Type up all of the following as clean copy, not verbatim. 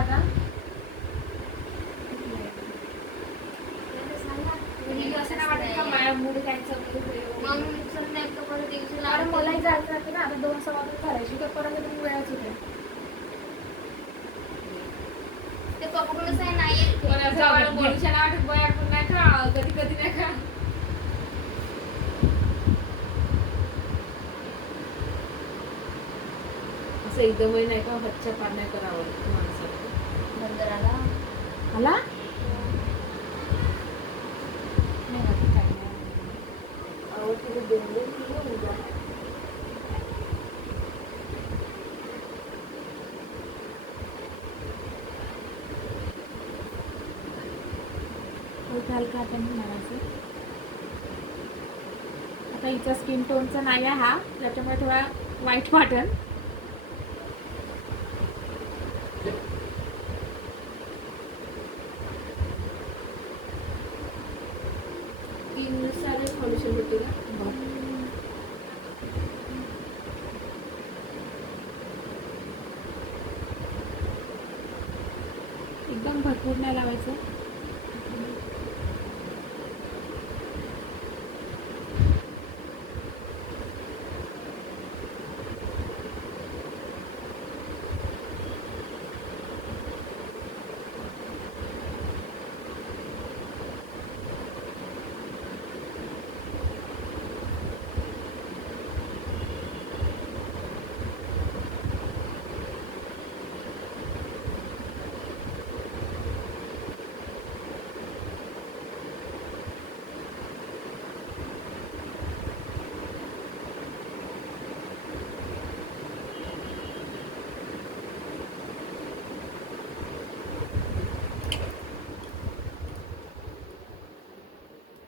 आता मलाही जायचं राहते ना आता 2:15 करायची तर परत तुम्ही वेळच होते ते पकडूनच आहे नाही बोलूच्या नावात बयार पण नाही का कधी कधी नाही का असं एकदमही नाही का हच्च्या पार नाही करावं माणसाला बंदर आला आला आता हिचा स्किन टोनचा नाही आहे हा त्याच्यामुळे थोडा वाईट वाटेल एकदम भरपूर नाही लावायचं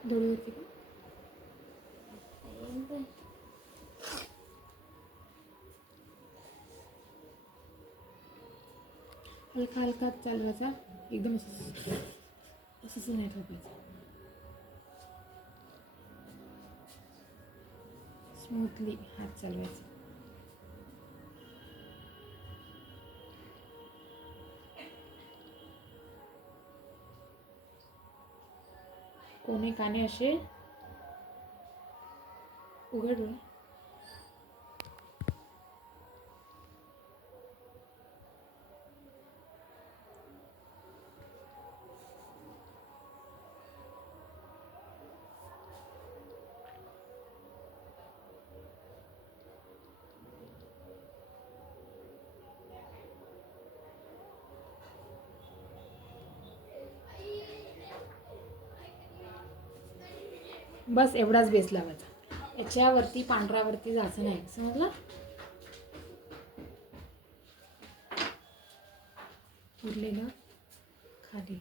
डोळ्यावरती का हलका हलका चालवायचा एकदम असं नाही ठेवायचं स्मूथली हात चालवायचा कोणे काने असे उघड बस एवढाच बेस लावायचा याच्यावरती पांढऱ्यावरती जायचं नाही समजलं उरलेलं खाली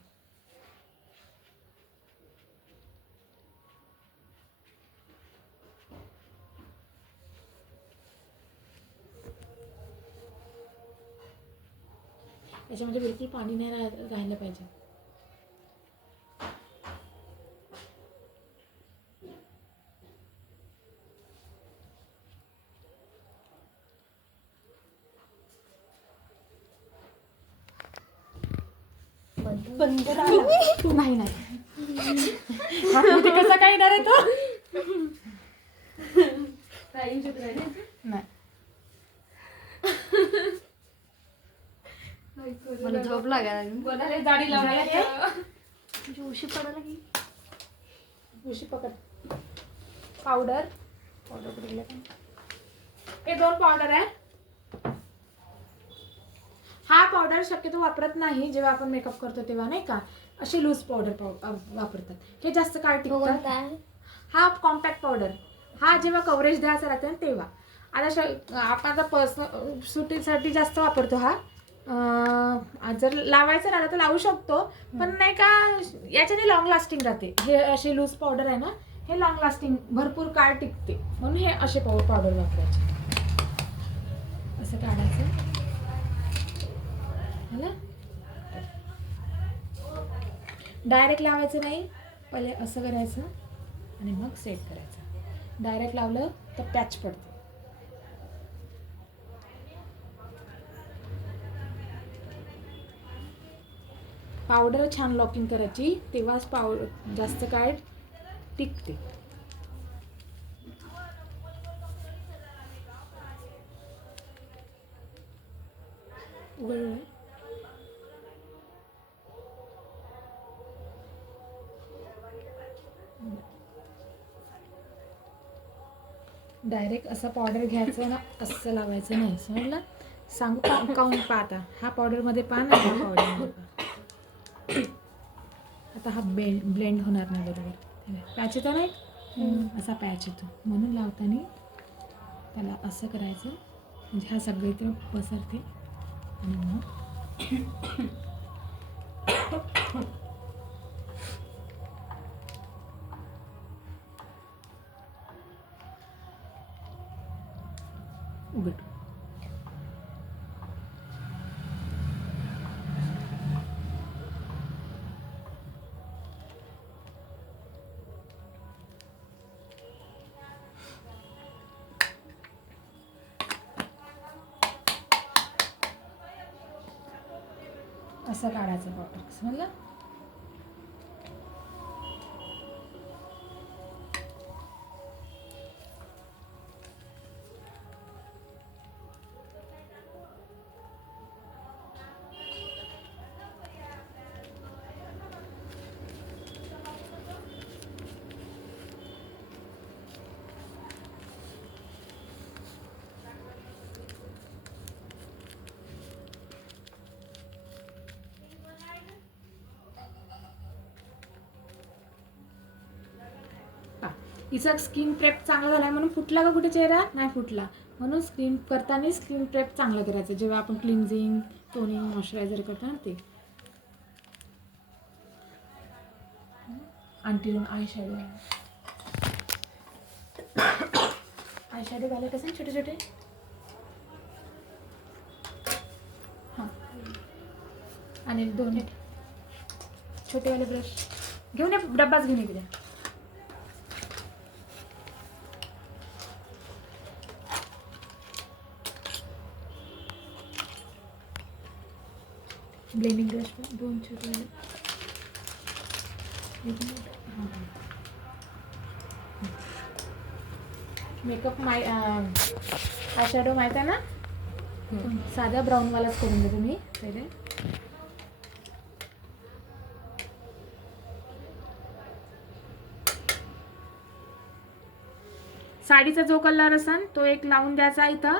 याच्यामध्ये बिलकुल पाणी नाही राहिलं पाहिजे नाही नाही कसा काय येणार आहे तो नाही मला झोप लागायला गाडी लावायला उशी पडायला की उशी पकड पावडर हे 2 पावडर आहे हा पावडर शक्यतो वापरत नाही जेव्हा आपण मेकअप करतो तेव्हा नाही का अशी लूज पावडर वापरतात हे जास्त काळ टिकतात हा कॉम्पॅक्ट पावडर हा जेव्हा कव्हरेज द्यायचा राहते ना तेव्हा आता आपण आता पर्सनल सुटीसाठी जास्त वापरतो हा जर लावायचं राहिलं तर लावू शकतो पण नाही का याच्याने लॉंग लास्टिंग राहते हे अशी लूज पावडर आहे ना हे लॉंग लास्टिंग भरपूर काळ टिकते म्हणून हे असे पावडर वापरायचे असं काढायचं डायरेक्ट लावायचं नाही पहिले असं करायचं आणि मग सेट करायचं डायरेक्ट लावलं तर पॅच पडतं पावडर छान लॉकिंग करायची, तेव्हाच पावडर जास्त काळ टिकते. उघड डायरेक्ट असा पावडर घ्यायचा ना, असं लावायचं नाही, समजलं? सांगू काऊन पाहता, हा पावडरमध्ये पहा ना, ह्या पावडरमध्ये पहा. आता हा ब्लेंड होणार नाही बरोबर. पॅच येतो नाही, असा पॅच येतो, म्हणून लावताना त्याला असं करायचं, म्हणजे हा सगळे ते पसरते. आणि मग उघड. असं काढायचं पावडर, समजलं? हिचा स्किन प्रेप चांगला झाला म्हणून फुटला का कुठे चेहरा? नाही फुटला. म्हणून स्किन करताना स्किन प्रेप चांगलं करायचं, जेव्हा आपण क्लिन्झिंग, टोनिंग, मॉइश्चरायझर करतो ना ते. आणखी आय शॅडो, आय शॅडो घालायचं कसं छोटे छोटे. हां, आणि 2 छोटेवाले ब्रश घेऊन ये, डब्बाच घेऊन ये तिला. ब्लेंडिंग ब्रश पण 2 छोटेवाले. मेकअप आय शॅडो माहीत आहे ना, साध्या ब्राऊनवालाच करून देते मी पहिले. साडीचा जो कलर असेल तो एक लावून द्यायचा इथं.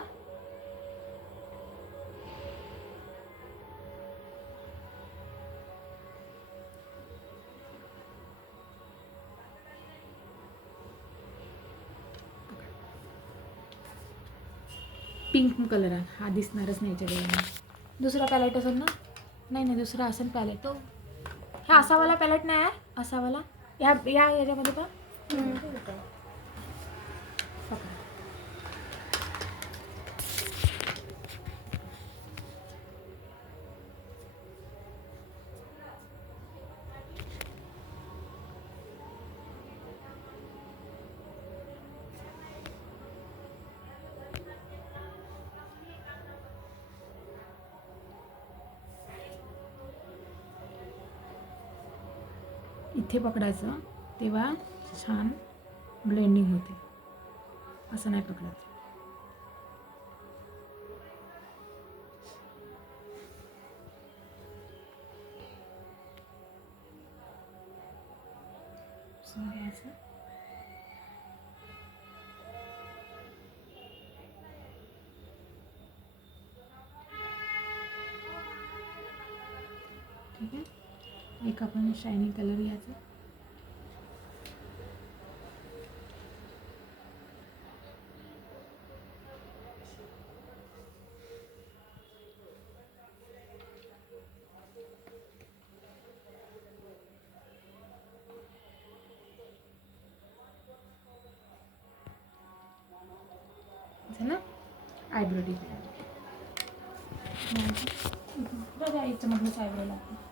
पिंक कलर आहे हा, दिसणारच नाही याच्या डोळ्यांना. दुसरा पॅलेट असेल ना? नाही, दुसरा असेल पॅलेट. तो हा असावाला पॅलेट नाही आहे, असावाला याच्यामध्ये का इथे पकडायचं, तेव्हा छान ब्लेंडिंग होते. असं नाही पकडायचं. ठीक आहे. एक आपण शायनिंग कलर घ्यायचा. झालं आयब्रो डिझाईन. बघा याच्यामधलंच आयब्रो लागतं.